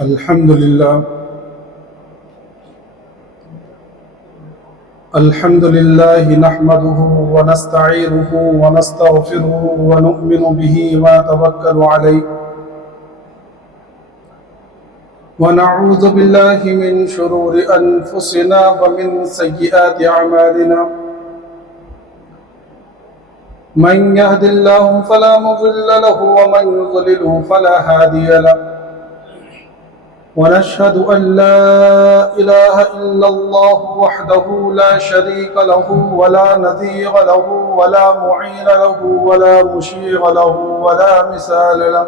الحمد لله نحمده ونستعينه ونستغفره ونؤمن به ونتوكل عليه ونعوذ بالله من شرور أنفسنا ومن سيئات أعمالنا من يهد الله فلا مضل له ومن يضلله فلا هادي له ونشهد أن لا إله إلا الله وحده لا شريك له ولا نظير له ولا معين له ولا مشير له ولا مثال له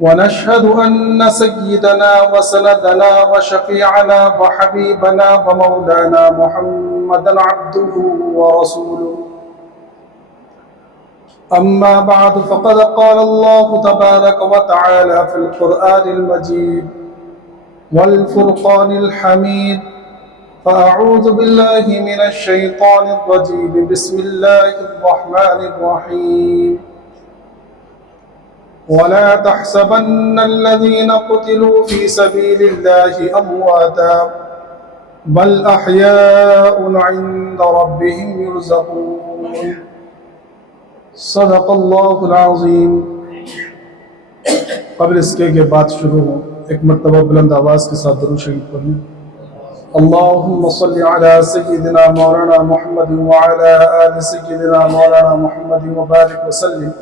ونشهد أن سيدنا وسندنا وشفيعنا وحبيبنا ومولانا محمدا عبده ورسوله أما بعد فقد قال الله تبارك وتعالى في القرآن المجيد والفرقان الحميد فأعوذ بالله من الشيطان الرجيم بسم الله الرحمن الرحيم ولا تحسبن الذين قتلوا في سبيل الله أمواتا بل أحياء عند ربهم يرزقون صدق اللہ العظیم۔ قبل اس کے بعد شروع ہوں، ایک مرتبہ بلند آواز کے ساتھ درود شریف پڑھیں۔ اللہم صل علی سیدنا مولانا محمد وعلی آل سیدنا مولانا محمد وبارک وسلم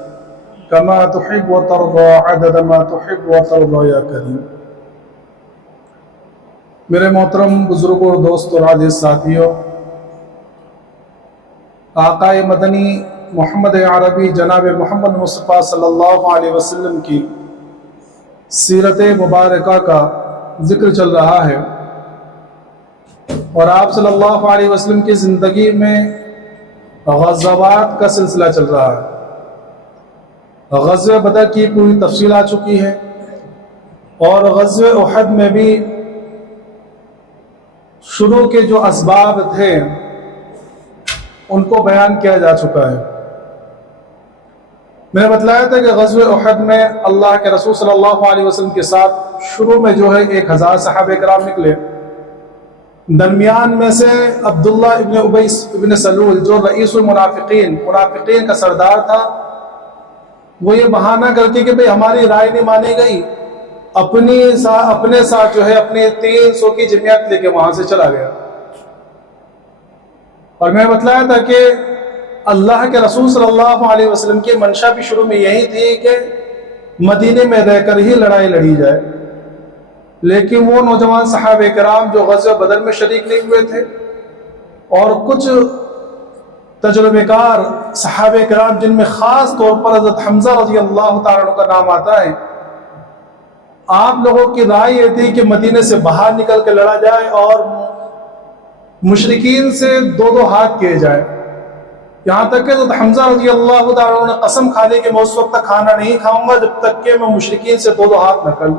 کما تحب وترضى عدد ما تحب وترضى یا کریم۔ میرے محترم بزرگوں اور دوستوں اور عزیز ساتھیوں، آقا مدنی محمد عربی جناب محمد مصطفیٰ صلی اللہ علیہ وسلم کی سیرت مبارکہ کا ذکر چل رہا ہے، اور آپ صلی اللہ علیہ وسلم کی زندگی میں غزوات کا سلسلہ چل رہا ہے۔ غزوہ بدر کی پوری تفصیل آ چکی ہے، اور غزوہ احد میں بھی شروع کے جو اسباب تھے ان کو بیان کیا جا چکا ہے۔ میں نے بتلایا تھا کہ غزوہ احد میں اللہ کے رسول صلی اللہ علیہ وسلم کے ساتھ شروع میں جو ہے 1000 صحابہ کرام نکلے، درمیان میں سے عبداللہ ابن ابی ابن سلول جو رئیس منافقین کا سردار تھا، وہ یہ بہانہ کر کے کہ بھئی ہماری رائے نہیں مانی گئی، اپنے ساتھ جو ہے اپنے 300 کی جمعیت لے کے وہاں سے چلا گیا۔ اور میں نے بتلایا تھا کہ اللہ کے رسول صلی اللہ علیہ وسلم کی منشا بھی شروع میں یہی تھی کہ مدینے میں رہ کر ہی لڑائی لڑی جائے، لیکن وہ نوجوان صحابہ کرام جو غزوہ بدر میں شریک نہیں ہوئے تھے، اور کچھ تجربہ کار صحابہ کرام جن میں خاص طور پر حضرت حمزہ رضی اللہ تعالیٰ عنہ کا نام آتا ہے، آپ لوگوں کی رائے یہ تھی کہ مدینے سے باہر نکل کے لڑا جائے اور مشرکین سے دو ہاتھ کیے جائے، یہاں تک کہ حضرت حمزہ رضی اللہ تعالیٰ عنہ نے قسم کھا لی کہ میں اس وقت تک کھانا نہیں کھاؤں گا جب تک کہ میں مشرکین سے دو ہاتھ نہ کروں۔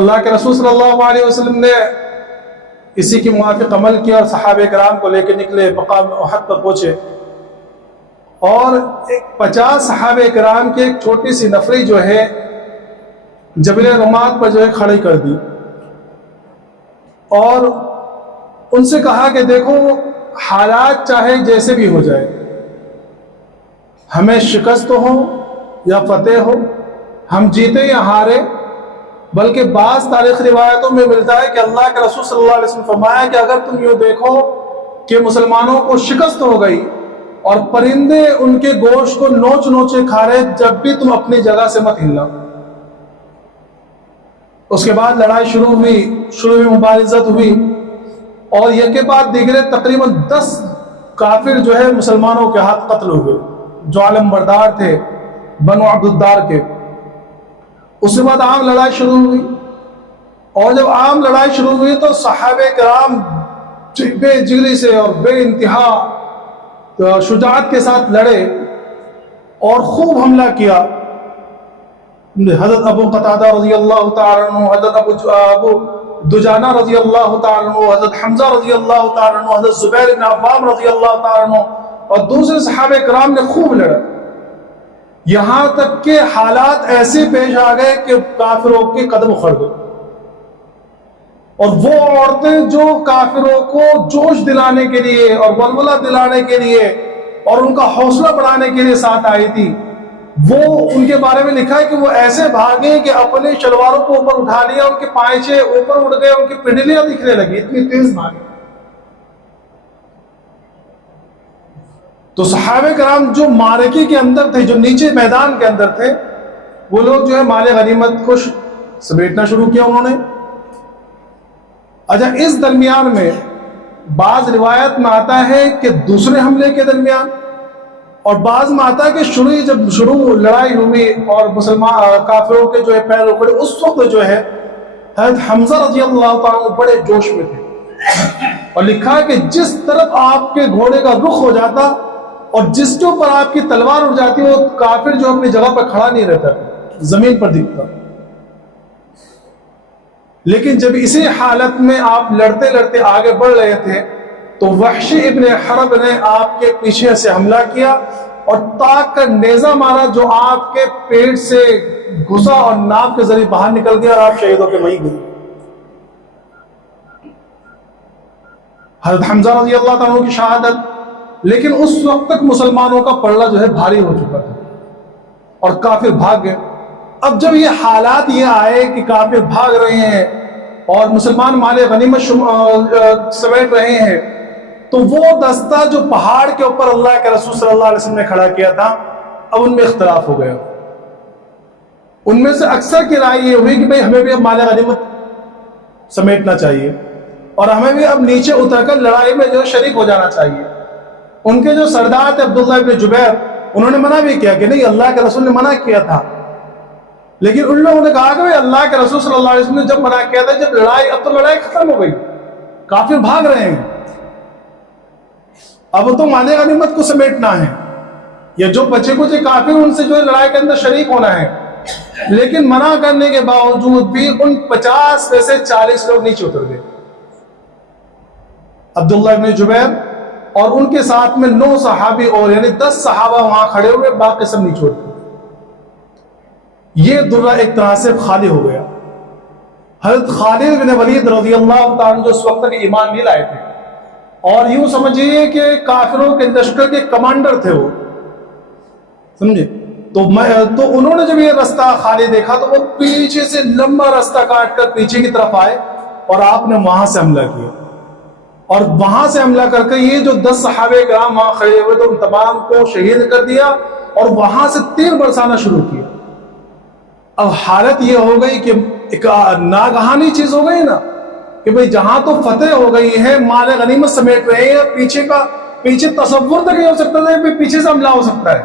اللہ کے رسول صلی اللہ علیہ وسلم نے اسی کی موافق عمل کیا اور صحابہ کرام کو لے کے نکلے، مقام احد پر پہنچے، اور 50 صحابہ کرام کی ایک چھوٹی سی نفری جو ہے جبل رمات پر جو ہے کھڑی کر دی، اور ان سے کہا کہ دیکھو حالات چاہے جیسے بھی ہو جائے، ہمیں شکست ہو یا فتح ہو، ہم جیتے یا ہارے، بلکہ بعض تاریخ روایتوں میں ملتا ہے کہ اللہ کے رسول صلی اللہ علیہ وسلم فرمایا کہ اگر تم یوں دیکھو کہ مسلمانوں کو شکست ہو گئی اور پرندے ان کے گوشت کو نوچ نوچے کھا رہے، جب بھی تم اپنی جگہ سے مت ہلنا۔ اس کے بعد لڑائی شروع ہوئی، شروع میں مبارزت ہوئی، اور یہ کے بعد دیگرے تقریباً 10 کافر جو ہے مسلمانوں کے ہاتھ قتل ہوئے جو عالم بردار تھے بنو عبدالدار کے۔ اس کے بعد عام لڑائی شروع ہوئی، اور جب عام لڑائی شروع ہوئی تو صحابہ کرام بے جگری سے اور بے انتہا شجاعت کے ساتھ لڑے اور خوب حملہ کیا۔ حضرت ابو قتادہ رضی اللہ تعالیٰ عنہ، حضرت ابو دجانہ رضی اللہ تعالیٰ عنہ، حضرت حمزہ رضی اللہ تعالیٰ عنہ، حضرت زبیر بن عوام رضی اللہ تعالیٰ عنہ اور دوسرے صحابہ کرام نے خوب لڑا۔ یہاں تک کہ حالات ایسے پیش آ گئے کہ کافروں کے قدم اکھڑ گئے، اور وہ عورتیں جو کافروں کو جوش دلانے کے لیے اور ولولہ دلانے کے لیے اور ان کا حوصلہ بڑھانے کے لیے ساتھ آئی تھی، وہ ان کے بارے میں لکھا ہے کہ وہ ایسے بھاگے کہ اپنے شلواروں کو اوپر اٹھا لیا، ان کے پائچے اوپر اڑ گئے، ان کی پنڈلیاں دکھنے لگی، اتنی تیز بھاگے۔ تو صحابہ کرام جو معرکے کے اندر تھے، جو نیچے میدان کے اندر تھے، وہ لوگ جو ہے مال غنیمت کو سمیٹنا شروع کیا انہوں نے۔ اچھا، اس درمیان میں بعض روایت میں آتا ہے کہ دوسرے حملے کے درمیان، اور بعض میں آتا ہے کہ جب شروع لڑائی ہوئی اور مسلمان کافروں کے جو ہے پیر اکھڑے، اس وقت جو ہے حضرت حمزہ رضی اللہ تعالیٰ بڑے جوش میں تھے، اور لکھا ہے کہ جس طرف آپ کے گھوڑے کا رخ ہو جاتا اور جس کے اوپر آپ کی تلوار اڑ جاتی، وہ کافر جو اپنی جگہ پر کھڑا نہیں رہتا، زمین پر دکھتا۔ لیکن جب اسی حالت میں آپ لڑتے لڑتے آگے بڑھ رہے تھے تو وحشی ابن حرب نے آپ کے پیچھے سے حملہ کیا اور تاک کا نیزہ مارا، جو آپ کے پیٹ سے گھسا اور ناک کے ذریعے باہر نکل گیا، اور آپ شہید ہو کے وہیں گئے۔ حضرت حمزہ رضی اللہ تعالیٰ کی شہادت، لیکن اس وقت تک مسلمانوں کا پلڑا جو ہے بھاری ہو چکا تھا اور کافر بھاگ گئے۔ اب جب یہ حالات یہ آئے کہ کافر بھاگ رہے ہیں اور مسلمان مال غنیمت سمیٹ رہے ہیں، تو وہ دستہ جو پہاڑ کے اوپر اللہ کے رسول صلی اللہ علیہ وسلم نے کھڑا کیا تھا، اب ان میں اختلاف ہو گیا۔ ان میں سے اکثر کی رائے یہ ہوئی کہ بھئی ہمیں بھی اب مال غنیمت سمیٹنا چاہیے اور ہمیں بھی اب نیچے اتر کر لڑائی میں جو شریک ہو جانا چاہیے۔ ان کے جو سردار تھے عبداللہ ابن جبیر، انہوں نے منع بھی کیا کہ نہیں، اللہ کے رسول نے منع کیا تھا، لیکن ان لوگوں نے کہا کہ اللہ کے رسول صلی اللہ علیہ وسلم نے جب منع کیا تھا، جب لڑائی، اب تو لڑائی ختم ہو گئی، کافر بھاگ رہے ہیں، اب تو مال غنیمت کو سمیٹنا ہے، یا جو بچے کچھ کافر ان سے جو لڑائی کے اندر شریک ہونا ہے۔ لیکن منع کرنے کے باوجود بھی ان 50 میں سے 40 لوگ نیچے اتر گئے، عبداللہ ابن جبیر اور ان کے ساتھ میں 9 صحابی اور، یعنی 10 صحابہ وہاں کھڑے ہوئے، باقی سب نیچے اتر گئے۔ یہ درہ ایک طرح سے خالی ہو گیا۔ حضرت خالد بن ولید رضی اللہ تعالیٰ جو اس وقت تک ایمان نہیں لائے تھے، اور یوں سمجھیے کہ کافروں کے لشکر کے کمانڈر تھے وہ، سمجھے، تو انہوں نے جب یہ رستہ خالی دیکھا تو وہ پیچھے سے لمبا رستہ کاٹ کر پیچھے کی طرف آئے اور آپ نے وہاں سے حملہ کیا، اور وہاں سے حملہ کر کے یہ جو 10 صحابہ کرام وہاں کھڑے ہوئے تو ان تمام کو شہید کر دیا اور وہاں سے تیر برسانا شروع کیا۔ اب حالت یہ ہو گئی کہ ایک ناگہانی چیز ہو گئی نا، کہ بھئی جہاں تو فتح ہو گئی ہے، مال غنیمت سمیٹ رہے ہیں، پیچھے تصور تک نہیں ہو سکتا تھا کہ پیچھے سے حملہ ہو سکتا ہے۔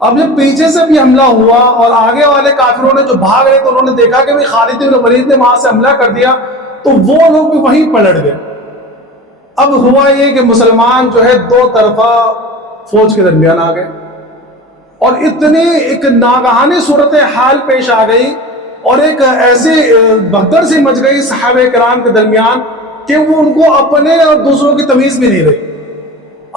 اب جب پیچھے سے بھی حملہ ہوا اور آگے والے کافروں نے جو بھاگ رہے تو انہوں نے دیکھا کہ خالد بن ولید نے وہاں سے حملہ کر دیا، تو وہ لوگ بھی وہیں پلٹ گئے۔ اب ہوا یہ کہ مسلمان جو ہے 2 طرفہ فوج کے درمیان آ گئے، اور اتنی ایک ناگہانی صورت حال پیش آ گئی اور ایک ایسی بھگدڑ سی مچ گئی صحابہ کرام کے درمیان کہ وہ ان کو اپنے اور دوسروں کی تمیز بھی نہیں رہی،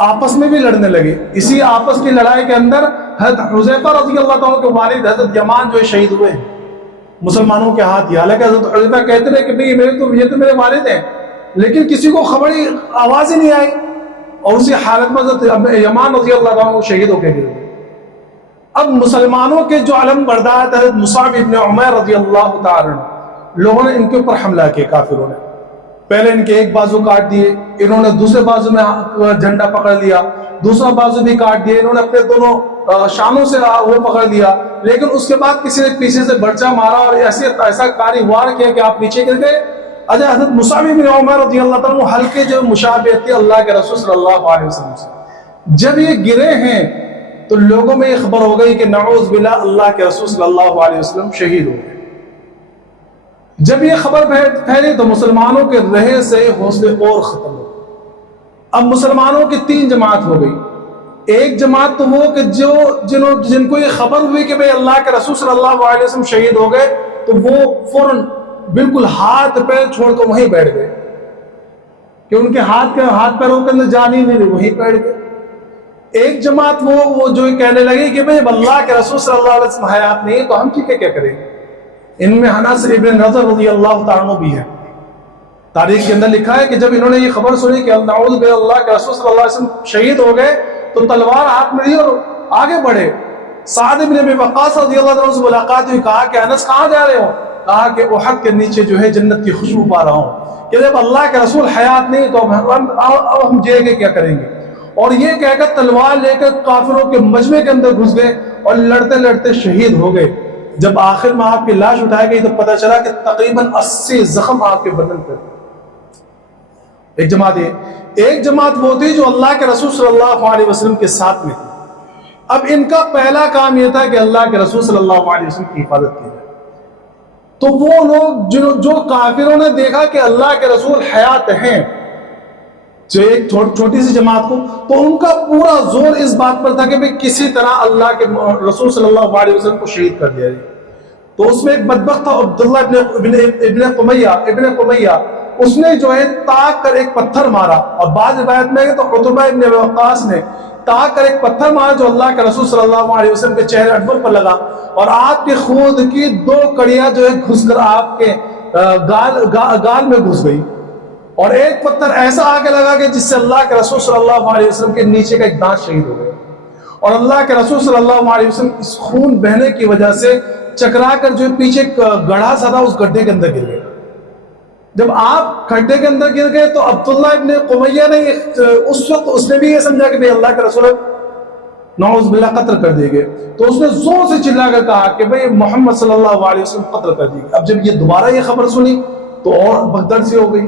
آپس میں بھی لڑنے لگے۔ اسی آپس کی لڑائی کے اندر حضرت حذیفہ رضی اللہ تعالیٰ کے والد حضرت یمان جو شہید ہوئے ہیں مسلمانوں کے ہاتھ ہی۔ حالانکہ حضرت حذیفہ کہتے تھے کہ بھئی یہ تو میرے والد ہیں، لیکن کسی کو خبری آواز ہی نہیں آئی، اور اسی حالت میں حضرت یمان رضی اللہ تعالیٰ شہید ہو کے گر گئے۔ اب مسلمانوں کے جو علم بردار حضرت مصعب ابن عمیر رضی اللہ تعالیٰ لوگوں نے ان کے اوپر حملہ کیا، کافروں نے پہلے ان کے ایک بازو کاٹ دیے، انہوں نے دوسرے بازو میں جھنڈا پکڑ لیا، دوسرا بازو بھی کاٹ دیا، انہوں نے اپنے دونوں شانوں سے وہ پکڑ لیا، لیکن اس کے بعد کسی نے پیچھے سے برچا مارا اور ایسا کاری وار کیا کہ آپ پیچھے گر گئے۔ اچھا، حضرت مصعب بن عمیر رضی اللہ تعالیٰ ہلکے جو مشابہت تھی اللہ کے رسول صلی اللہ علیہ وسلم سے، جب یہ گرے ہیں تو لوگوں میں یہ خبر ہو گئی کہ نعوذ باللہ اللہ کے رسول صلی اللہ علیہ وسلم شہید ہو گئے۔ جب یہ خبر پھیلی تو مسلمانوں کے رہے سے حوصلے اور ختم ہو گئے۔ اب مسلمانوں کی 3 جماعت ہو گئی۔ ایک جماعت تو وہ کہ جن کو یہ خبر ہوئی کہ بھئی اللہ کے رسول صلی اللہ علیہ وسلم شہید ہو گئے، تو وہ فوراً بالکل ہاتھ پیر چھوڑ کر وہیں بیٹھ گئے، کہ ان کے ہاتھ پیروں کے اندر جان ہی نہیں رہی، وہیں بیٹھ گئے۔ ایک جماعت وہ جو کہنے لگی کہ بھئی اللہ کے رسول صلی اللہ علیہ وسلم حیات نہیں ہے تو ہم ٹھیک ہے کیا کریں. ان میں انس ابن نضر رضی اللہ تعالیٰ عنہ بھی ہے. تاریخ کے اندر لکھا ہے کہ جب انہوں نے یہ خبر سنی کہ نعوذ باللہ اللہ کے رسول صلی اللہ علیہ وسلم شہید ہو گئے تو تلوار ہاتھ میں لی اور آگے بڑھے. سعد ابن ابی وقاص رضی اللہ عنہ سے ملاقات ہوئی. کہا کہ انس کہاں جا رہے ہو؟ کہا کہ احد کے نیچے جو ہے جنت کی خوشبو پا رہا ہوں. کہ جب اللہ کے رسول حیات نہیں تو اب ہم جائیں گے کیا کریں گے. اور یہ کہہ کر تلوار لے کر کافروں کے مجمع کے اندر گھس گئے اور لڑتے لڑتے شہید ہو گئے. جب آخر میں آپ کی لاش اٹھائی گئی تو پتہ چلا کہ تقریباً 80 زخم آپ کے بدن پر. ایک جماعت ایک جماعت وہ تھی جو اللہ کے رسول صلی اللہ علیہ وسلم کے ساتھ میں تھی. اب ان کا پہلا کام یہ تھا کہ اللہ کے رسول صلی اللہ علیہ وسلم کی حفاظت کی جائے. تو وہ لوگ جو کافروں نے دیکھا کہ اللہ کے رسول حیات ہیں جو ایک چھوٹی سی جماعت کو, تو ان کا پورا زور اس بات پر تھا کہ کسی طرح اللہ کے رسول صلی اللہ علیہ وسلم کو شہید کر دیا جائے. تو اس میں ایک بدبخت تھا عبداللہ ابن قمیہ, اس نے جو ہے تاک کر ایک پتھر مارا. اور بعض روایت میں ہے تو عتبہ ابن وقاص نے تاک کر ایک پتھر مارا جو اللہ کے رسول صلی اللہ علیہ وسلم کے چہرے انور پر لگا, اور آپ کے خود کی 2 کڑیاں جو ہے گھس کر آپ کے گال میں گھس گئی. اور ایک پتھر ایسا آگے لگا کہ جس سے اللہ کے رسول صلی اللہ علیہ وسلم کے نیچے کا ایک دانت شہید ہو گیا. اور اللہ کے رسول صلی اللہ علیہ وسلم اس خون بہنے کی وجہ سے چکرا کر جو پیچھے گڑھا سا تھا اس گڈھے کے اندر گر گئے. جب آپ گڈھے کے اندر گر گئے تو عبداللہ ابن قمیہ نے اس وقت اس نے بھی یہ سمجھا کہ اللہ کے رسول نعوذ باللہ قتل کر دیے گئے. تو اس نے زور سے چلا کر کہا کہ بھئی محمد صلی اللہ علیہ وسلم قتل کر دیے گئے. اب جب یہ دوبارہ یہ خبر سنی تو اور بھگدڑ سی ہو گئی.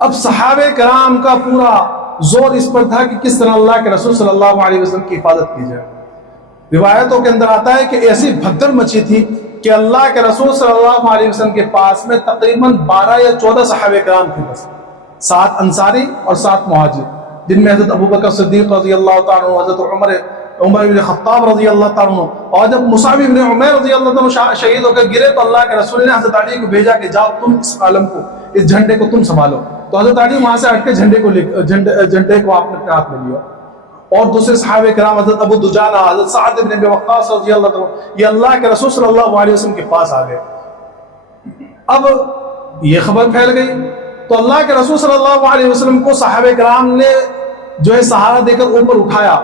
اب صحابہ کرام کا پورا زور اس پر تھا کہ کس طرح اللہ کے رسول صلی اللہ علیہ وسلم کی حفاظت کی جائے. روایتوں کے اندر آتا ہے کہ ایسی بھگدڑ مچی تھی کہ اللہ کے رسول صلی اللہ علیہ وسلم کے پاس میں تقریباً 12 یا 14 صحابہ کرام تھے, بس 7 انصاری اور 7 مہاجر, جن میں حضرت ابوبکر صدیق رضی اللہ تعالیٰ عنہ, حضرت عمر بن خطاب رضی اللہ تعالیٰ عنہ, اور جب مصعب بن عمیر رضی اللہ تعالیٰ عنہ شہید ہو کر گرے تو اللہ کے رسول نے حضرت علی کو بھیجا کہ جاؤ تم اس عالم کو, اس جھنڈے کو تم سنبھالو. تو حضرت علی وہاں سے ہٹ کے جھنڈے کو آپ نے اپنے ہاتھ میں لیا. اور دوسرے صحابہ کرام حضرت ابو دجانہ, حضرت سعد بن ابی وقاص رضی اللہ تعالیٰ عنہ, یہ اللہ کے رسول صلی اللہ علیہ وسلم کے پاس آ گئے. اب یہ خبر پھیل گئی تو اللہ کے رسول صلی اللہ علیہ وسلم کو صحابہ کرام نے جو ہے سہارا دے کر اوپر اٹھایا,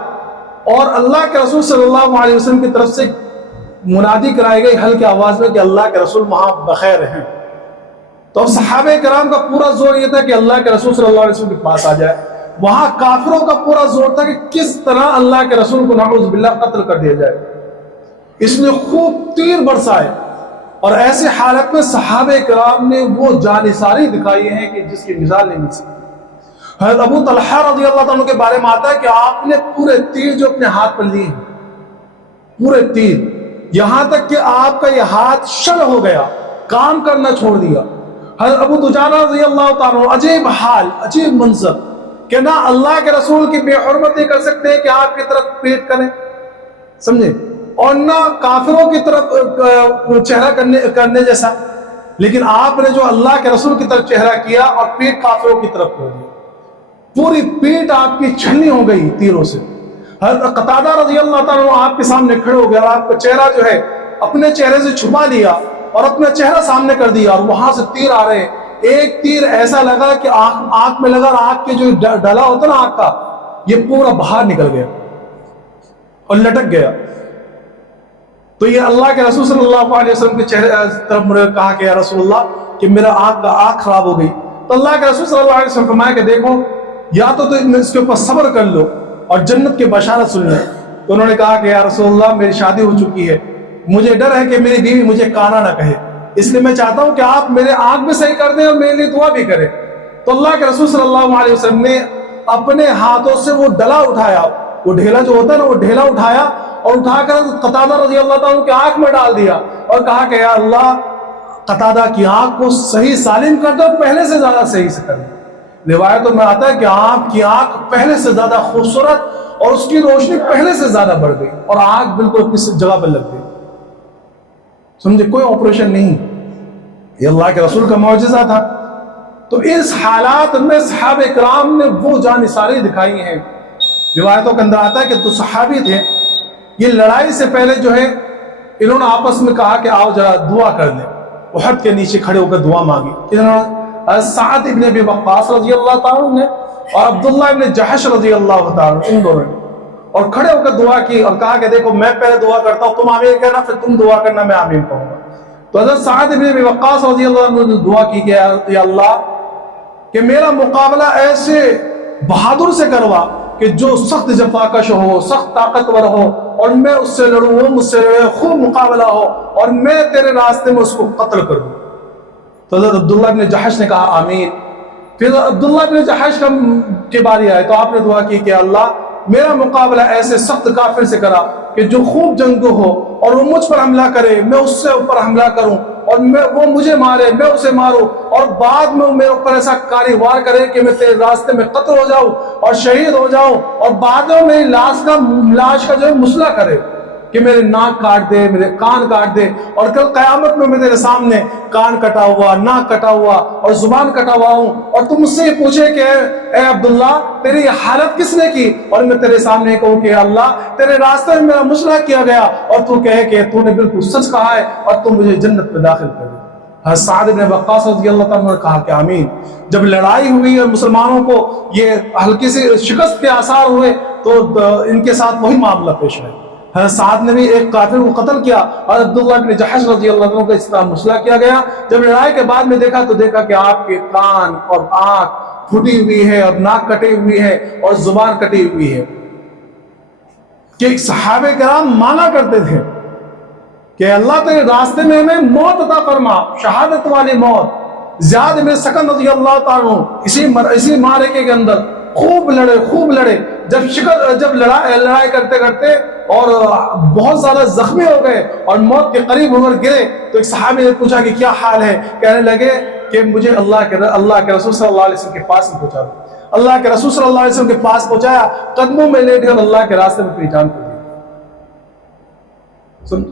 اور اللہ کے رسول صلی اللہ علیہ وسلم کی طرف سے منادی کرائی گئی ہلکی آواز میں کہ اللہ کے رسول وہاں بخیر ہیں. تو اب صحابہ کرام کا پورا زور یہ تھا کہ اللہ کے رسول صلی اللہ علیہ وسلم کے پاس آ جائے. وہاں کافروں کا پورا زور تھا کہ کس طرح اللہ کے رسول کو نعوذ باللہ قتل کر دیا جائے. اس نے خوب تیر برسائے, اور ایسے حالت میں صحابہ کرام نے وہ جانثاری دکھائی ہیں کہ جس کی مثال نہیں مل سکتی. حضرت ابو طلحہ رضی اللہ عنہ کے بارے میں آتا ہے کہ آپ نے پورے تیر جو اپنے ہاتھ پر لیے ہیں, پورے تیر, یہاں تک کہ آپ کا یہ ہاتھ شل ہو گیا, کام کرنا چھوڑ دیا. حضرت ابو دجانہ رضی اللہ تعالیٰ, عجیب حال, عجیب منظر کہ نہ اللہ کے رسول کی بے حرمتی کر سکتے کہ آپ کی طرف پیٹ کریں, سمجھے, اور نہ کافروں کی طرف چہرہ کرنے جیسا, لیکن آپ نے جو اللہ کے رسول کی طرف چہرہ کیا اور پیٹ کافروں کی طرف کر دیا. پوری پیٹ آپ کی چھلنی ہو گئی تیروں سے. حضرت قتادہ رضی اللہ تعالیٰ آپ کے سامنے کھڑے ہو گئے اور آپ کا چہرہ جو ہے اپنے چہرے سے چھپا لیا اور اپنا چہرہ سامنے کر دیا, اور وہاں سے تیر آ رہے. ایک تیر ایسا لگا کہ آنکھ میں لگا, اور آنکھ کے جو ڈلا ہوتا نا آنکھ کا, یہ پورا باہر نکل گیا اور لٹک گیا. تو یہ اللہ کے رسول صلی اللہ علیہ وسلم کے چہرے طرف مڑے کہا کہ یا رسول اللہ کہ میرا آنکھ خراب ہو گئی. تو اللہ کے رسول صلی اللہ علیہ وسلم فرمایا کہ دیکھو, یا تو اس کے اوپر صبر کر لو اور جنت کی بشارت سن لو. تو انہوں نے کہا کہ یا رسول اللہ میری شادی ہو چکی ہے, مجھے ڈر ہے کہ میری بیوی مجھے کانا نہ کہے, اس لیے میں چاہتا ہوں کہ آپ میرے آنکھ بھی صحیح کر دیں اور میرے لیے دعا بھی کریں. تو اللہ کے رسول صلی اللہ علیہ وسلم نے اپنے ہاتھوں سے وہ ڈلا اٹھایا, وہ ڈھیلا جو ہوتا ہے نا, وہ ڈھیلا اٹھایا اور اٹھا کر قتادہ رضی اللہ تعالیٰ کی آنکھ میں ڈال دیا اور کہا کہ یا اللہ قتادہ کی آنکھ کو صحیح سالم کر دو, پہلے سے زیادہ صحیح سے کر دو. روایتوں میں آتا ہے کہ آپ کی آنکھ پہلے سے زیادہ خوبصورت اور اس کی روشنی پہلے سے زیادہ بڑھ گئی اور آنکھ بالکل کس جگہ پر لگ گئی. سمجھے, کوئی آپریشن نہیں, یہ اللہ کے رسول کا معجزہ تھا. تو اس حالات میں صحابہ کرام نے وہ جانثاری دکھائی ہیں روایتوں کے اندر آتا ہے کہ دو صحابی تھے، یہ لڑائی سے پہلے جو ہے انہوں نے آپس میں کہا کہ آؤ ذرا دعا کر لیں، احد کے نیچے کھڑے ہو کر دعا مانگی۔ سعد ابن ابی وقاص رضی اللہ تعالیٰ عنہ نے اور عبداللہ ابن جحش رضی اللہ تعالیٰ عنہ، ان دونوں نے، اور کھڑے ہو کر دعا کی اور کہا کہ دیکھو میں پہلے دعا کرتا ہوں، تم آمین کہنا، پھر تم دعا کرنا، میں آمین کہوں گا۔ تو حضرت سعد ابن ابی وقاص رضی اللہ عنہ نے دعا کی کہ یا اللہ کہ میرا مقابلہ ایسے بہادر سے کروا کہ جو سخت جفاکش ہو، سخت طاقتور ہو، اور میں اس سے لڑوں، وہ مجھ سے لڑے، خوب مقابلہ ہو، اور میں تیرے راستے میں اس کو قتل کر دوں۔ تو حضرت عبداللہ ابن جحش نے کہا آمین۔ پھر عبداللہ ابن جحش کی باری آئے تو آپ نے دعا کی کہ اللہ میرا مقابلہ ایسے سخت کافر سے کرا کہ جو خوب جنگجو ہو اور وہ مجھ پر حملہ کرے، میں اس سے اوپر حملہ کروں، اور وہ مجھے مارے، میں اسے ماروں، اور بعد میں وہ میرے اوپر ایسا کاری وار کرے کہ میں تیرے راستے میں قتل ہو جاؤں اور شہید ہو جاؤں، اور بعد میں میری لاش کا جو ہے مسئلہ کرے کہ میرے ناک کاٹ دے، میرے کان کاٹ دے، اور کل قیامت میں تیرے سامنے کان کٹا ہوا، ناک کٹا ہوا اور زبان کٹا ہوا ہوں، اور تم مجھ سے یہ پوچھے کہ اے عبداللہ تیری یہ حالت کس نے کی، اور میں تیرے سامنے کہوں کہ اللہ تیرے راستے میں میرا مسئلہ کیا گیا، اور تو کہے کہ تو نے بالکل سچ کہا ہے اور تم مجھے جنت میں داخل کر دے۔ سعد بن وقاص رضی اللہ تعالیٰ نے کہا کہ آمین۔ جب لڑائی ہوئی اور مسلمانوں کو یہ ہلکی سی شکست کے آثار ہوئے تو ان کے ساتھ وہی معاملہ پیش آئے۔ حضرت سعد نے بھی ایک کافر کو قتل کیا اور عبداللہ بن جحش رضی اللہ عنہ کا اس طرح مسئلہ کیا گیا۔ جب لڑائی کے بعد میں دیکھا تو دیکھا کہ آپ کے کان اور آنکھ پھٹی ہوئی ہے اور ناک کٹی ہوئی ہے اور زبان کٹی ہوئی ہے، کہ صحابہ کرام مانا کرتے تھے کہ اللہ تیرے راستے میں ہمیں موت عطا فرما، شہادت والی موت۔ زیاد بن سکن رضی اللہ تعالیٰ عنہ اسی معرکے کے اندر خوب لڑے، جب لڑائی کرتے کرتے اور بہت زیادہ زخمی ہو گئے اور موت کے قریب ہو کر گرے تو ایک صحابی نے پوچھا کہ کیا حال ہے، کہنے لگے کہ مجھے اللہ کے رسول صلی اللہ علیہ وسلم کے پاس پہنچا دو۔ اللہ کے رسول صلی اللہ علیہ وسلم کے پاس پہنچایا، قدموں میں لیٹ کر اللہ کے راستے میں اپنی جان کو دی۔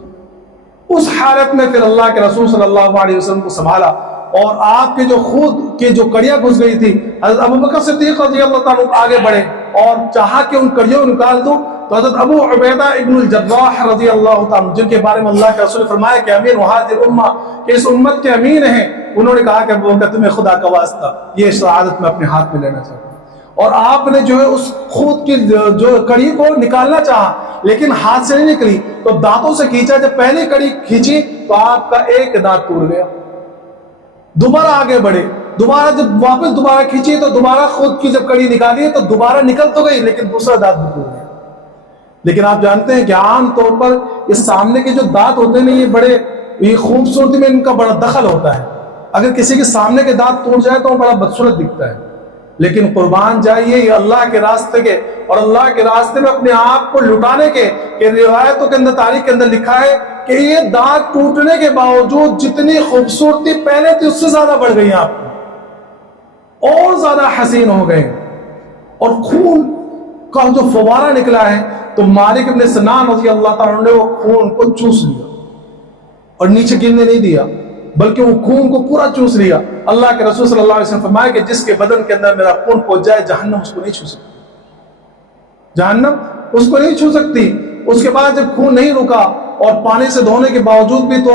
اس حالت میں پھر اللہ کے رسول صلی اللہ علیہ وسلم کو سنبھالا اور آپ کے جو خود کی جو کڑیاں گھس گئی تھی، حضرت ابو بکر صدیق رضی اللہ تعالیٰ آگے بڑھے اور چاہا کہ ان کڑیوں کو نکال دو، تو حضرت ابو عبیدہ ابن الجراح رضی اللہ تعالیٰ جن کے بارے میں اللہ کے رسول نے فرمایا کہ امیر وہذہ الامہ، کہ اس امت کے امین ہیں، انہوں نے کہا کہ ابو بکر تمہیں خدا کا واسطہ یہ شہادت میں اپنے ہاتھ میں لینا چاہتا ہوں، اور آپ نے جو ہے اس خود کی جو کڑی کو نکالنا چاہا لیکن ہاتھ سے نہیں نکلی تو دانتوں سے کھینچا، جب پہلی کڑی کھینچی تو آپ کا ایک دانت ٹوٹ گیا، دوبارہ آگے بڑھے، جب واپس دوبارہ کھینچی تو دوبارہ خود کی جب کڑی نکالی تو دوبارہ نکل تو گئی لیکن دوسرا دانت بھی ٹوٹ گیا۔ لیکن آپ جانتے ہیں کہ عام طور پر یہ سامنے کے جو دانت ہوتے ہیں یہ خوبصورتی میں ان کا بڑا دخل ہوتا ہے، اگر کسی کے سامنے کے دانت ٹوٹ جائے تو وہ بڑا بدصورت دکھتا ہے، لیکن قربان جائیے یہ اللہ کے راستے کے اور اللہ کے راستے میں اپنے آپ کو لٹانے کے، کہ روایتوں کے اندر تاریخ کے اندر لکھا ہے کہ یہ دانت ٹوٹنے کے باوجود جتنی خوبصورتی پہلے تھی اس سے زیادہ بڑھ گئی، آپ اور زیادہ حسین ہو گئے، اور خون کا جو فوارہ نکلا ہے تو مالک ابن سنان رضی اللہ تعالیٰ نے وہ خون کو چوس لیا اور نیچے گرنے نہیں دیا بلکہ وہ خون کو پورا چوس لیا۔ اللہ کے رسول صلی اللہ علیہ وسلم فرمایا کہ جس کے بدن کے اندر میرا خون پہنچ جائے جہنم اس کو نہیں چھو سکتی، جہنم اس کو نہیں چھو سکتی۔ اس کے بعد جب خون نہیں رکا اور پانی سے دھونے کے باوجود بھی تو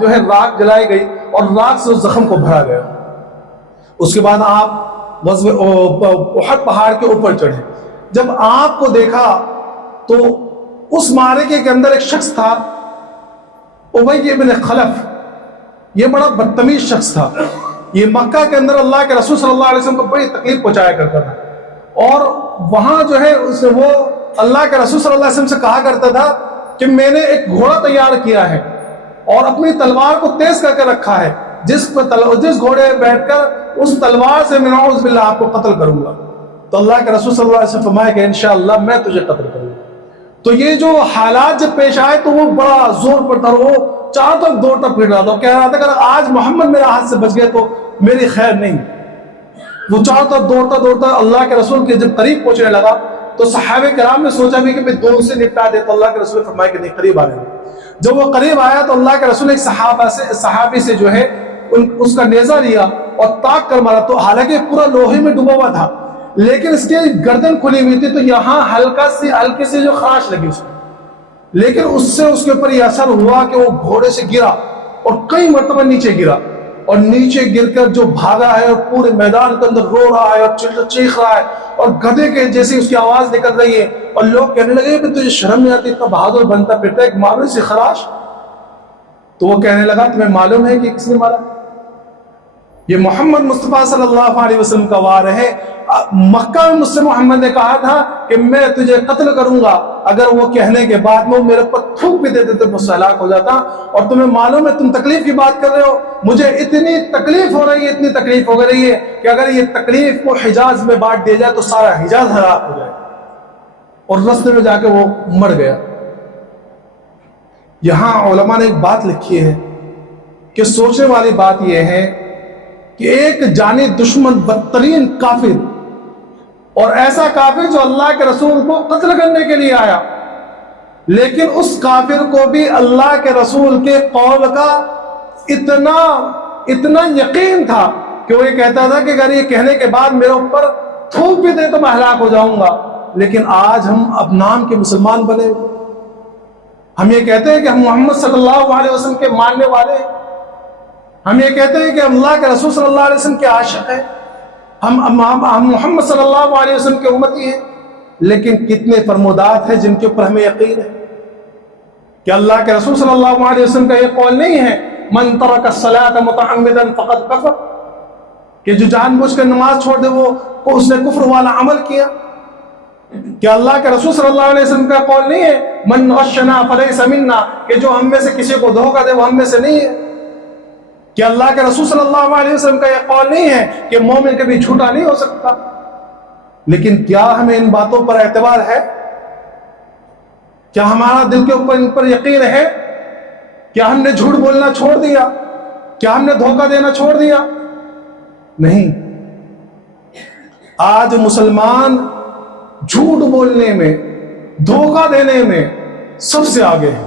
جو ہے راکھ جلائی گئی اور راکھ سے اس زخم کو بھرا گیا۔ اس کے بعد آپ احد پہاڑ کے اوپر چڑھے، جب آپ کو دیکھا تو اس معرکے کے اندر ایک شخص تھا ابی ابن خلف، یہ بڑا بدتمیز شخص تھا، یہ مکہ کے اندر اللہ کے رسول صلی اللہ علیہ وسلم کو بڑی تکلیف پہنچایا کرتا تھا، اور وہاں جو ہے وہ اللہ کے رسول صلی اللہ علیہ وسلم سے کہا کرتا تھا کہ میں نے ایک گھوڑا تیار کیا ہے اور اپنی تلوار کو تیز کر کے رکھا ہے، جس گھوڑے بیٹھ کر اس تلوار سے میں نعوذ باللہ آپ کو قتل کروں گا۔ تو اللہ کے رسول صلی اللہ علیہ وسلم فرمایا کہ انشاءاللہ میں تجھے قتل کروں گا۔ تو یہ جو حالات جب پیش آئے تو وہ بڑا زور پر تھا، وہ چاروں طرف دوڑتا پھر رہا تھا، وہ کہہ رہا تھا کہ اگر آج محمد میرے ہاتھ سے بچ گئے تو میری خیر نہیں۔ وہ چاروں طرف دوڑتا اللہ کے رسول کے جب قریب پہنچنے لگا تو صحابہ کرام نے سوچا بھی کہ میں دونوں سے نپٹا دے، تو اللہ کے رسول نے فرمایا کہ نہیں، قریب آنے دو۔ جب وہ قریب آیا تو اللہ کے رسول نے ایک صحابی سے جو ہے اس کا نیزہ لیا اور تاک کر مارا، تو حالانکہ پورا لوہے میں ڈوبا ہوا تھا لیکن اس کی گردن کھلی ہوئی تھی تو یہاں ہلکی سی جو خراش لگی اس کو، لیکن اس سے اس کے اوپر یہ اثر ہوا کہ وہ گھوڑے سے گرا اور کئی مرتبہ نیچے گرا، اور نیچے گر کر جو بھاگا ہے اور پورے میدان کے اندر رو رہا ہے اور چیخ رہا ہے اور گدھے کے جیسی اس کی آواز نکل رہی ہے، اور لوگ کہنے لگے کہ تجھے شرم نہیں آتی، اتنا بہادر بنتا پھرتا ایک معمولی سی خراش؟ تو وہ کہنے لگا تمہیں معلوم ہے کہ کس نے مارا؟ یہ محمد مصطفیٰ صلی اللہ علیہ وسلم کا وار ہے۔ مکہ میں مجھ سے محمد نے کہا تھا کہ میں تجھے قتل کروں گا، اگر وہ کہنے کے بعد میں میرے پر تھوک بھی دیتے تو مجھ سے ہلاک ہو جاتا، اور تمہیں معلوم ہے تم تکلیف کی بات کر رہے ہو، مجھے اتنی تکلیف ہو رہی ہے کہ اگر یہ تکلیف کو حجاز میں بانٹ دیا جائے تو سارا حجاز ہلاک ہو جائے، اور رستے میں جا کے وہ مر گیا۔ یہاں علماء نے ایک بات لکھی ہے کہ سوچنے والی بات یہ ہے کہ ایک جانی دشمن بدترین کافر، اور ایسا کافر جو اللہ کے رسول کو قتل کرنے کے لیے آیا، لیکن اس کافر کو بھی اللہ کے رسول کے قول کا اتنا یقین تھا کہ وہ یہ کہتا تھا کہ اگر یہ کہنے کے بعد میرے اوپر تھوک بھی دے تو میں ہلاک ہو جاؤں گا۔ لیکن آج ہم اب نام کے مسلمان بنے ہوئے، ہم یہ کہتے ہیں کہ ہم محمد صلی اللہ علیہ وسلم کے ماننے والے ہیں، ہم یہ کہتے ہیں کہ اللہ کے رسول صلی اللہ علیہ وسلم کے عاشق ہیں، ہم محمد صلی اللہ علیہ وسلم کے امتی ہیں، لیکن کتنے فرمودات ہیں جن کے اوپر ہمیں یقین ہے کہ اللہ کے رسول صلی اللہ علیہ وسلم کا یہ قول نہیں ہے من ترک الصلاۃ متعمدا فقد کفر، کہ جو جان بوجھ کر نماز چھوڑ دے وہ اس نے کفر والا عمل کیا؟ کہ اللہ کے رسول صلی اللہ علیہ وسلم کا قول نہیں ہے من غشنا فلیس منا، کہ جو ہم میں سے کسی کو دھوکہ دے وہ ہم میں سے نہیں ہے؟ کہ اللہ کے رسول صلی اللہ علیہ وسلم کا یہ قول نہیں ہے کہ مومن کبھی جھوٹا نہیں ہو سکتا؟ لیکن کیا ہمیں ان باتوں پر اعتبار ہے؟ کیا ہمارا دل کے اوپر ان پر یقین ہے؟ کیا ہم نے جھوٹ بولنا چھوڑ دیا؟ کیا ہم نے دھوکہ دینا چھوڑ دیا؟ نہیں، آج مسلمان جھوٹ بولنے میں، دھوکہ دینے میں سب سے آگے ہیں،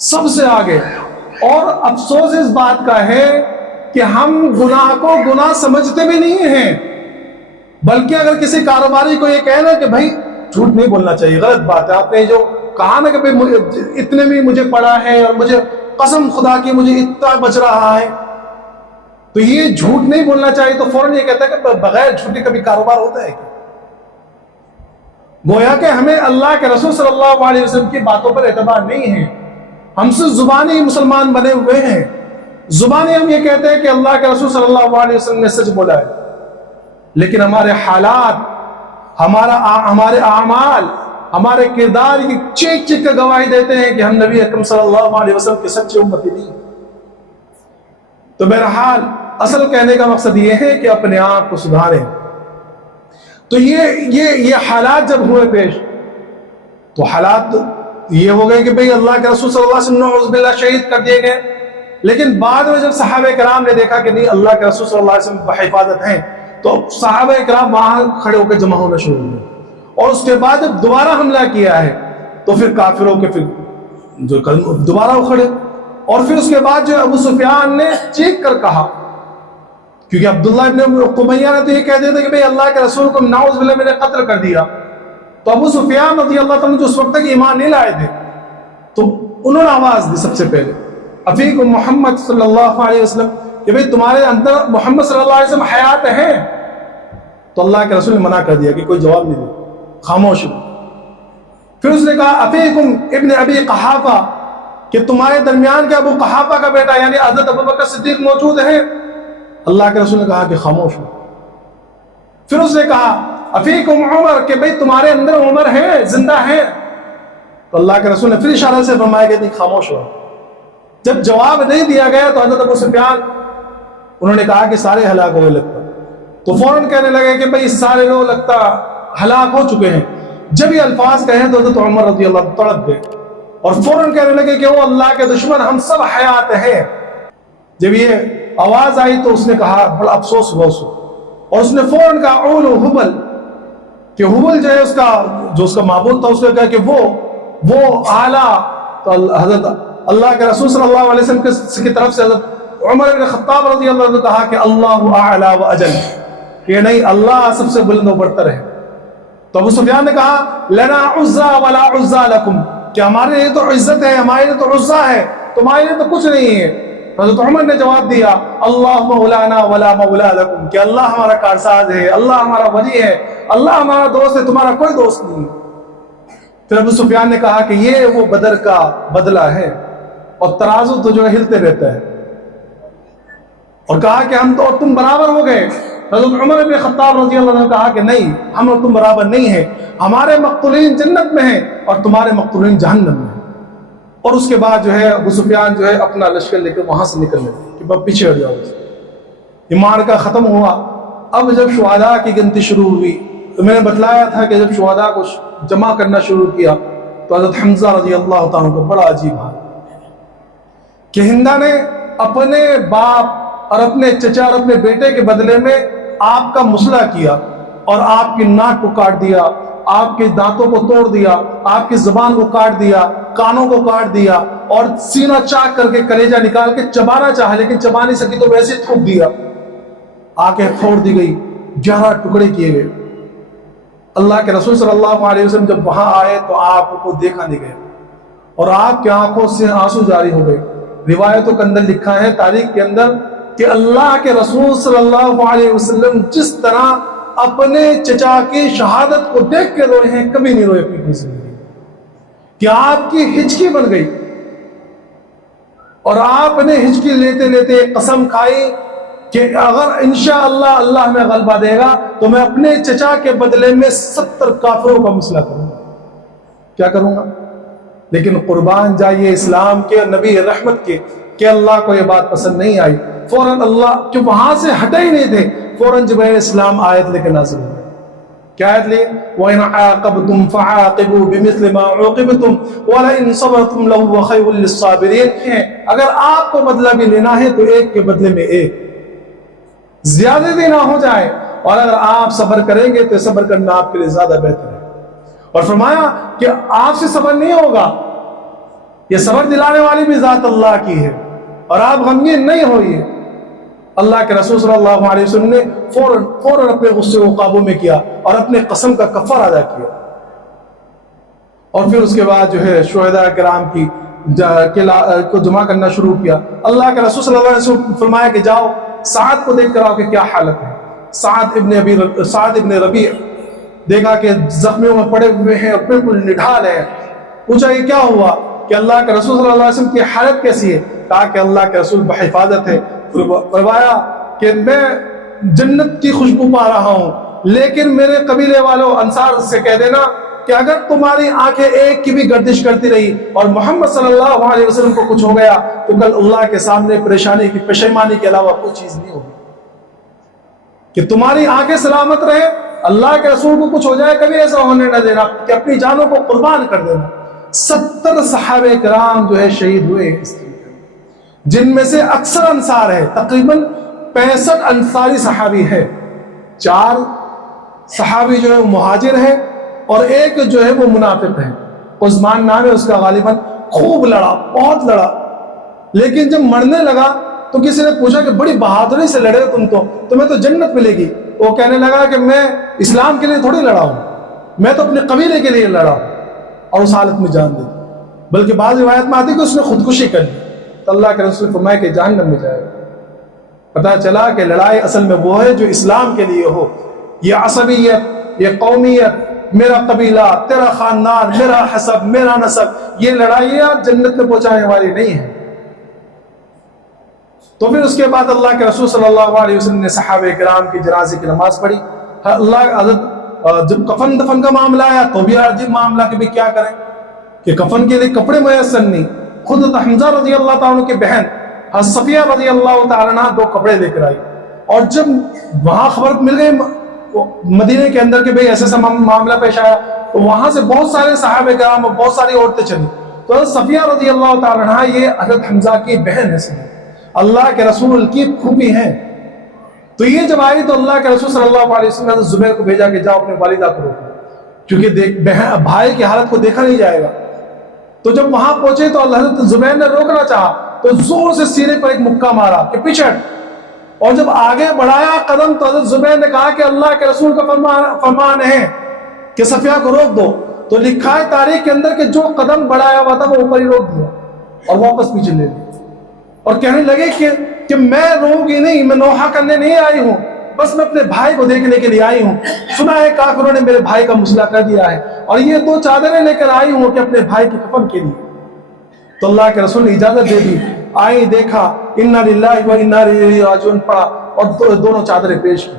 سب سے آگے۔ اور افسوس اس بات کا ہے کہ ہم گناہ کو گناہ سمجھتے بھی نہیں ہیں، بلکہ اگر کسی کاروباری کو یہ کہنا کہ بھائی جھوٹ نہیں بولنا چاہیے، غلط بات ہے، آپ نے جو کہا نا کہ اتنے میں مجھے پڑا ہے اور مجھے قسم خدا کی مجھے اتنا بچ رہا ہے، تو یہ جھوٹ نہیں بولنا چاہیے، تو فوراً یہ کہتا ہے کہ بغیر جھوٹے کبھی کاروبار ہوتا ہے کیا؟ گویا کہ ہمیں اللہ کے رسول صلی اللہ علیہ وسلم کی باتوں پر اعتبار نہیں ہے، ہم سے زبانی مسلمان بنے ہوئے ہیں، زبانی ہم یہ کہتے ہیں کہ اللہ کے رسول صلی اللہ علیہ وسلم نے سچ بولا ہے، لیکن ہمارے حالات، ہمارے اعمال، ہمارے کردار کی چیک چیک کر گواہی دیتے ہیں کہ ہم نبی اکرم صلی اللہ علیہ وسلم کے سچے امتی نہیں۔ تو بہرحال اصل کہنے کا مقصد یہ ہے کہ اپنے آپ کو سدھاریں۔ تو یہ حالات جب ہوئے پیش، تو حالات یہ ہو گئے کہ بھئی اللہ کے رسول صلی اللہ علیہ وسلم نعوذ باللہ شہید کر دیے گئے، لیکن بعد میں جب صحابہ کرام نے دیکھا کہ نہیں اللہ کے رسول صلی اللہ علیہ وسلم بحفاظت ہیں، تو صحابہ کرام وہاں کھڑے ہو کے جمع ہونا شروع ہوئے، اور اس کے بعد جب دوبارہ حملہ کیا ہے تو پھر کافروں کے دوبارہ اکھڑے، اور پھر اس کے بعد جو ابو سفیان نے چیخ کر کہا، کیونکہ عبداللہ ابن قمیہ نے تو یہ کہہ دیا تھا کہ بھئی اللہ کے رسول کو نعوذ باللہ میں نے قتل کر دیا، تو ابو سفیان رضی اللہ تعالیٰ جو اس وقت تک ایمان نہیں لائے تھے، تو انہوں نے آواز دی سب سے پہلے افیکم محمد صلی اللہ علیہ وسلم، کہ بھئی تمہارے اندر محمد صلی اللہ علیہ وسلم حیات ہیں؟ تو اللہ کے رسول نے منع کر دیا کہ کوئی جواب نہیں دے، خاموش ہو۔ پھر اس نے کہا افیکم ابن ابی قحافہ، کہ تمہارے درمیان کے ابو قحافہ کا بیٹا یعنی حضرت ابوبکر صدیق موجود ہیں؟ اللہ کے رسول نے کہا کہ خاموش ہو۔ پھر اس نے کہا افیکم عمر، کہ بھئی تمہارے اندر عمر ہیں، زندہ ہیں؟ تو اللہ کے رسول نے پھر اشارہ سے فرمایا کہ نہیں، خاموش ہو۔ جب جواب نہیں دیا گیا تو حضرت ابو سفیان انہوں نے کہا کہ سارے ہلاک ہوئے لگتا، تو فوراً کہنے لگے کہ بھئی سارے لوگ لگتا ہلاک ہو چکے ہیں۔ جب یہ الفاظ کہیں تو حضرت عمر رضی اللہ تڑپ گئے اور فوراً کہنے لگے کہ وہ اللہ کے دشمن، ہم سب حیات ہیں۔ جب یہ آواز آئی تو اس نے کہا، بڑا افسوس ہوا اس کو، اور اس نے فوراً کہا اولو حبل، کہ حبل جو ہے اس کا معبود تھا، اس نے کہا کہ وہ اعلیٰ۔ تو حضرت اللہ کے رسول صلی اللہ علیہ وسلم کی طرف سے حضرت عمر بن خطاب رضی اللہ عنہ نے کہا کہ اللہ اعلیٰ و اجل، کہ نہیں اللہ سب سے بلند و برتر ہے. تو ابو سفیان نے کہا لنا عزا ولا عزا لکم، کہ ہمارے لیے تو عزت ہے، ہمارے لیے تو عزا ہے، تمہارے لیے تو کچھ نہیں ہے. حضرت عمر نے جواب دیا اللہ مولانا ولا مولا لکم، کہ اللہ ہمارا کارساز ہے، اللہ ہمارا ولی ہے، اللہ ہمارا دوست ہے، تمہارا کوئی دوست نہیں. پھر ابو سفیان نے کہا کہ یہ وہ بدر کا بدلہ ہے، اور ترازو تو جو ہے ہلتے رہتا ہے، اور کہا کہ ہم تو اور تم برابر ہو گئے. حضرت عمر بن خطاب رضی اللہ عنہ نے کہا کہ نہیں، ہم اور تم برابر نہیں ہیں، ہمارے مقتولین جنت میں ہیں اور تمہارے مقتولین جہنم میں ہیں. اور اس کے بعد جو ہے ابو سفیان جو ہے اپنا لشکر لے کے وہاں سے نکلنے کہ بس پیچھے ہٹ جاؤ. یہ معرکہ ختم ہوا. اب جب شہداء کی گنتی شروع ہوئی تو میں نے بتلایا تھا کہ جب شہداء کو جمع کرنا شروع کیا تو حضرت حمزہ رضی اللہ تعالیٰ کو بڑا عجیب حال کہ ہندا نے اپنے باپ اور اپنے چچا اور اپنے بیٹے کے بدلے میں آپ کا مسئلہ کیا اور آپ کی ناک کو کاٹ دیا، آپ کے دانتوں کو توڑ دیا، آپ کی زبان کو کاٹ دیا، کانوں کو کاٹ دیا، اور سینہ چاک کر کے کلیجہ نکال کے چبانا چاہا لیکن چبا نہیں سکی تو ویسے تھوک دیا، آنکھیں پھوڑ دی گئی، 11 ٹکڑے کیے گئے. اللہ کے رسول صلی اللہ علیہ وسلم جب وہاں آئے تو آپ کو دیکھا نہیں گیا اور آپ کی آنکھوں سے آنسو جاری ہو گئے. روایتوں کے اندر لکھا ہے تاریخ کے اندر کہ اللہ کے رسول صلی اللہ علیہ وسلم جس طرح اپنے چچا کی شہادت کو دیکھ کے روئے ہیں کبھی نہیں روئے اپنی زندگی، کہ آپ کی ہچکی بن گئی اور آپ نے ہچکی لیتے لیتے قسم کھائی کہ اگر انشاءاللہ اللہ ہمیں غلبہ دے گا تو میں اپنے چچا کے بدلے میں 70 کافروں کا مسئلہ کروں گا. کیا کروں گا؟ لیکن قربان جائیے اسلام کے اور نبی رحمت کے کہ اللہ کو یہ بات پسند نہیں آئی. فوراً اللہ جو وہاں سے ہٹے ہی نہیں تھے، فوراً جبرائیل اسلام آیت لے کے نازل ہوئے. کیا آیت لے؟ وَإِنْ عَاقَبْتُمْ فَعَاقِبُوا بِمِثْلِ مَا عُوقِبْتُمْ وَلَئِنْ صَبَرْتُمْ لَهُوَ خَيْرٌ لِلصَّابِرِينَ. اگر آپ کو بدلہ بھی لینا ہے تو ایک کے بدلے میں ایک، زیادتی نہ ہو جائے، اور اگر آپ صبر کریں گے تو صبر کرنا آپ کے لیے زیادہ بہتر ہے. اور فرمایا کہ آپ سے صبر نہیں ہوگا، یہ صبر دلانے والی بھی ذات اللہ کی ہے، اور آپ غمگین نہیں ہوئیے. اللہ کے رسول صلی اللہ علیہ وسلم نے فوراً اپنے غصے کو قابو میں کیا اور اپنے قسم کا کفارہ ادا کیا. اور پھر اس کے بعد جو ہے شہداء کرام کی کو جمع کرنا شروع کیا. اللہ کے رسول صلی اللہ علیہ وسلم فرمایا کہ جاؤ سعد کو دیکھ کر آؤ کہ کیا حالت ہے. سعد ابن ربیع دیکھا کہ زخمیوں میں پڑے ہوئے ہیں اور بالکل نڈھال ہیں. پوچھا کہ کیا ہوا، کہ اللہ کے رسول صلی اللہ علیہ وسلم کی حالت کیسی ہے؟ کہا کہ اللہ کے رسول بحفاظت ہے. فرمایا کہ میں جنت کی خوشبو پا رہا ہوں، لیکن میرے قبیلے والوں انصار سے کہہ دینا کہ اگر تمہاری آنکھیں ایک کی بھی گردش کرتی رہی اور محمد صلی اللہ علیہ وسلم کو کچھ ہو گیا تو کل اللہ کے سامنے پریشانی کی پشیمانی کے علاوہ کوئی چیز نہیں ہوگی. کہ تمہاری آنکھیں سلامت رہے، اللہ کے رسول کو کچھ ہو جائے کبھی ایسا ہونے نہ دینا کہ اپنی جانوں کو قربان کر دینا. 70 صحابہ کرام جو ہے شہید ہوئے، جن میں سے اکثر انصار ہے، تقریباً 65 انصاری صحابی ہے. 4 صحابی جو ہے وہ مہاجر ہے اور ایک جو ہے وہ منافق ہے. عثمان نام ہے اس کا. غالباً خوب لڑا، بہت لڑا، لیکن جب مرنے لگا تو کسی نے پوچھا کہ بڑی بہادری سے لڑے تم تو، تمہیں تو جنت ملے گی. وہ کہنے لگا کہ میں اسلام کے لیے تھوڑی لڑا ہوں، میں تو اپنے قبیلے کے لیے لڑا ہوں، اور اس حالت میں جان دی. بلکہ بعض روایت میں آتی کہ اس نے خودکشی کر لی. تو اللہ کے رسول فرمایا کہ جہنم میں جائے گا. پتہ چلا کہ لڑائی اصل میں وہ ہے جو اسلام کے لیے ہو. یہ عصبیت، یہ قومیت، میرا قبیلہ، تیرا خاندان، میرا حسب، میرا نسب، یہ لڑائیاں جنت میں پہنچانے والی نہیں ہیں. تو پھر اس کے بعد اللہ کے رسول صلی اللہ علیہ وسلم نے صحابہ کرام کی جنازے کی نماز پڑھی. اللہ حضرت جب کفن دفن کا معاملہ آیا تو بھی عجیب معاملہ کہ بھی کیا کریں، کہ کفن کے لیے کپڑے میسر نہیں. خود حمزہ رضی اللہ تعالیٰ عنہ کی بہن حضرت صفیہ رضی اللہ تعالیٰ عنہ 2 کپڑے لے کر آئی. اور جب وہاں خبر مل گئی مدینے کے اندر کہ بھئی ایسا معاملہ پیش آیا، تو وہاں سے بہت سارے صحابہ کرام اور بہت ساری عورتیں چلی. تو حضرت صفیہ رضی اللہ تعالیٰ عنہ یہ حضرت حمزہ کی بہن ہے، اللہ کے رسول کی پھوپھی ہیں. تو یہ جب آئی تو اللہ کے رسول صلی اللہ علیہ وسلم نے حضرت زبیر کو بھیجا کہ جاؤ اپنے والدہ کو روکو، کیونکہ بھائی کی حالت کو دیکھا نہیں جائے گا. تو جب وہاں پہنچے تو حضرت زبیر نے روکنا چاہا تو زور سے سینے پر ایک مکہ مارا کہ پیچھے ہٹ. اور جب آگے بڑھایا قدم تو حضرت زبیر نے کہا کہ اللہ کے رسول کا فرمان ہے کہ صفیہ کو روک دو. تو لکھا ہے تاریخ کے اندر کہ جو قدم بڑھایا ہوا تھا وہ اوپر ہی روک دیا اور واپس پیچھے لے لیا اور کہنے لگے کہ میں روؤں گی نہیں, میں نوحہ کرنے نہیں آئی ہوں, بس میں اپنے بھائی کو دیکھنے کے لیے آئی ہوں. سنا ہے کافروں نے میرے بھائی کا مسئلہ کر دیا ہے اور یہ 2 چادریں لے کر آئی ہوں کہ اپنے بھائی کے کفن کے لیے. تو اللہ کے رسول نے اجازت دے دی. آئی, دیکھا انا للہ و انا الیہ راجعون پڑھا اور دونوں چادریں پیش کی.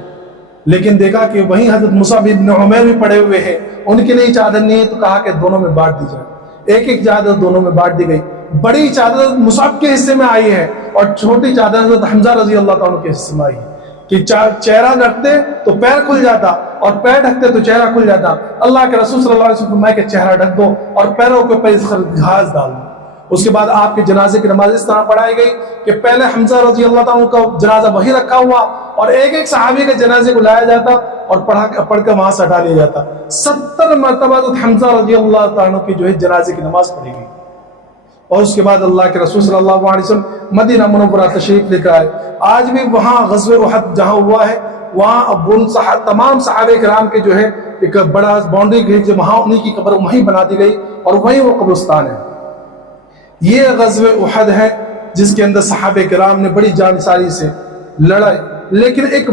لیکن دیکھا کہ وہیں حضرت مصعب بن عمیر بھی پڑے ہوئے ہیں, ان کے لیے چادر نہیں ہے, تو کہا کہ دونوں میں بانٹ دی جائے. ایک چادر دونوں میں بانٹ دی گئی. بڑی چادر مصعب کے حصے میں آئی ہے اور چھوٹی چادر حضرت حمزہ رضی اللہ تعالیٰ کے حصے میں آئی ہے کہ چہرہ ڈھکتے تو پیر کھل جاتا اور پیر ڈھکتے تو چہرہ کھل جاتا. اللہ کے رسول صلی اللہ علیہ وسلم فرمایا کہ چہرہ ڈھک دو اور پیروں کے اوپر گھاس ڈال دو. اس کے بعد آپ کے جنازے کی نماز اس طرح پڑھائی گئی کہ پہلے حمزہ رضی اللہ تعالیٰ کا جنازہ وہی رکھا ہوا اور ایک صحابی کے جنازے کو لایا جاتا اور پڑھ کر وہاں سے ہٹا لیا جاتا. 70 مرتبہ حمزہ رضی اللہ تعالیٰ کی جو ہے جنازے کی نماز پڑھی گئی. اور اس کے بعد اللہ کے رسول صلی اللہ علیہ وسلم مدینہ منورہ تشریف لے کر آئے. آج بھی وہاں غزوہ احد جہاں ہوا ہے وہاں تمام صحابہ کرام کے جو ہے ایک بڑا باؤنڈری گھیر جو وہاں انہی کی قبر وہیں بنا دی گئی اور وہیں وہ قبرستان ہے. یہ غزوہ احد ہے جس کے اندر صحابہ کرام نے بڑی جانساری سے لڑائی, لیکن ایک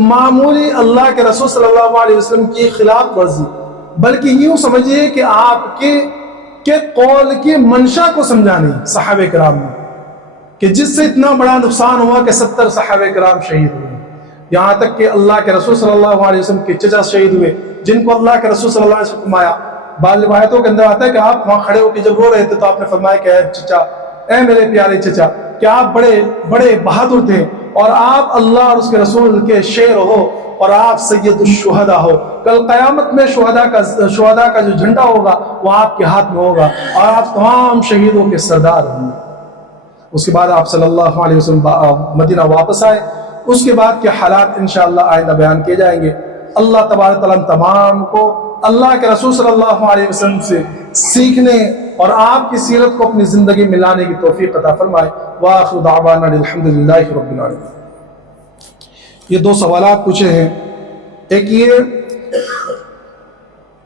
معمولی اللہ کے رسول صلی اللہ علیہ وسلم کی خلاف ورزی, بلکہ یوں سمجھیے کہ آپ کے قول کی منشا کو سمجھا نہیں صحابہ کرام نے, کہ جس سے اتنا بڑا نقصان ہوا کہ 70 صحابہ کرام شہید ہوئے. یہاں تک کہ اللہ کے رسول صلی اللہ علیہ وسلم کے چچا شہید ہوئے جن کو اللہ کے رسول صلی اللہ علیہ وسلم فرمایا. بعض روایتوں کے اندر آتا ہے کہ آپ وہاں کھڑے ہو کے جب رو رہے تھے تو آپ نے فرمایا کہ اے چچا, اے میرے پیارے چچا, کہ آپ بڑے بہادر تھے اور آپ اللہ اور اس کے رسول کے شیر ہو اور آپ سید الشہداء ہو. کل قیامت میں شہداء کا جو جھنڈا ہوگا وہ آپ کے ہاتھ میں ہوگا اور آپ تمام شہیدوں کے سردار ہوں گے. اس کے بعد آپ صلی اللہ علیہ وسلم مدینہ واپس آئے. اس کے بعد کے حالات انشاءاللہ آئندہ بیان کیے جائیں گے. اللہ تبارک تعالیٰ تمام کو اللہ کے رسول صلی اللہ علیہ وسلم سے سیکھنے اور آپ کی سیرت کو اپنی زندگی میں لانے کی توفیق عطا فرمائے. وآخر دعوانا الحمدللہ رب العالمین. یہ 2 سوالات پوچھے ہیں. ایک یہ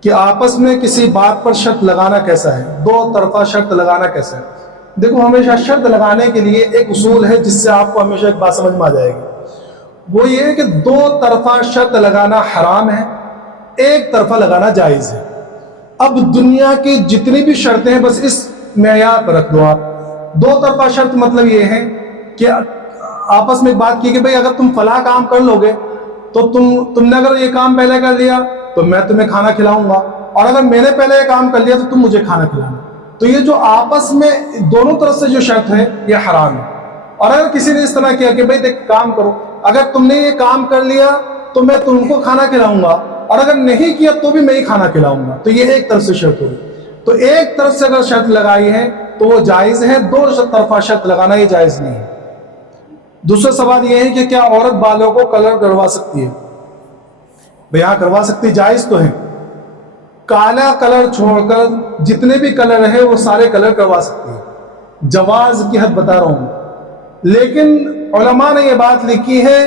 کہ آپس میں کسی بات پر شرط لگانا کیسا ہے, 2 طرفہ شرط لگانا کیسا ہے. دیکھو ہمیشہ شرط لگانے کے لیے ایک اصول ہے جس سے آپ کو ہمیشہ ایک بات سمجھ میں آ جائے گی. وہ یہ ہے کہ 2 طرفہ شرط لگانا حرام ہے, ایک طرفہ لگانا جائز ہے. اب دنیا کی جتنی بھی شرطیں ہیں بس اس معیار پر رکھ دو آپ. 2 طرفہ شرط مطلب یہ ہے کہ آپس میں ایک بات کی کہ بھئی اگر تم فلاں کام کر لو گے تو تم نے اگر یہ کام پہلے کر لیا تو میں تمہیں کھانا کھلاؤں گا, اور اگر میں نے پہلے یہ کام کر لیا تو تم مجھے کھانا کھلانا. تو یہ جو آپس میں دونوں طرف سے جو شرط ہے یہ حرام ہے. اور اگر کسی نے اس طرح کیا کہ بھئی دیکھ کام کرو, اگر تم نے یہ کام کر لیا تو میں تم کو کھانا کھلاؤں گا, اور اگر نہیں کیا تو بھی میں ہی کھانا کھلاؤں گا, تو یہ ایک طرف سے شرط ہوگی. تو ایک طرف سے اگر شرط لگائی ہے تو وہ جائز ہے, 2 طرفہ شرط لگانا یہ جائز نہیں ہے. دوسرا سوال یہ ہے کہ کیا عورت بالوں کو کلر کروا سکتی ہے؟ بھئی ہاں کروا سکتی, جائز تو ہے. کالا کلر چھوڑ کر جتنے بھی کلر ہیں وہ سارے کلر کروا سکتی ہے. جواز کی حد بتا رہا ہوں. لیکن علماء نے یہ بات لکھی ہے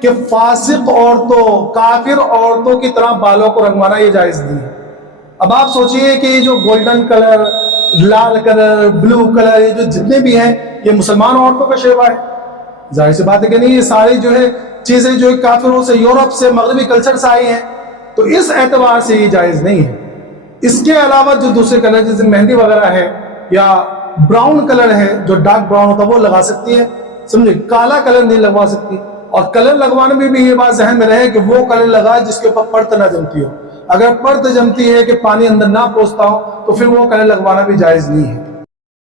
کہ فاسق عورتوں, کافر عورتوں کی طرح بالوں کو رنگوانا یہ جائز نہیں ہے. اب آپ سوچئے کہ یہ جو گولڈن کلر, لال کلر, بلو کلر, یہ جو جتنے بھی ہیں یہ مسلمان عورتوں کا شیوا ہے. ظاہر سی بات ہے کہ نہیں, یہ ساری جو ہے چیزیں جو کافروں سے, یورپ سے, مغربی کلچر سے آئی ہیں, تو اس اعتبار سے یہ جائز نہیں ہے. اس کے علاوہ جو دوسرے کلر جیسے مہندی وغیرہ ہے یا براؤن کلر ہے جو ڈارک براؤن ہوتا ہے وہ لگا سکتی ہے, سمجھے. کالا کلر نہیں لگوا سکتی. اور کلر لگوانے میں بھی یہ بات ذہن میں رہے کہ وہ کلر لگائے جس کے اوپر پرت نہ جمتی ہو. اگر پرت جمتی ہے کہ پانی اندر نہ پہنچتا ہو تو پھر وہ کلر لگوانا بھی جائز نہیں ہے.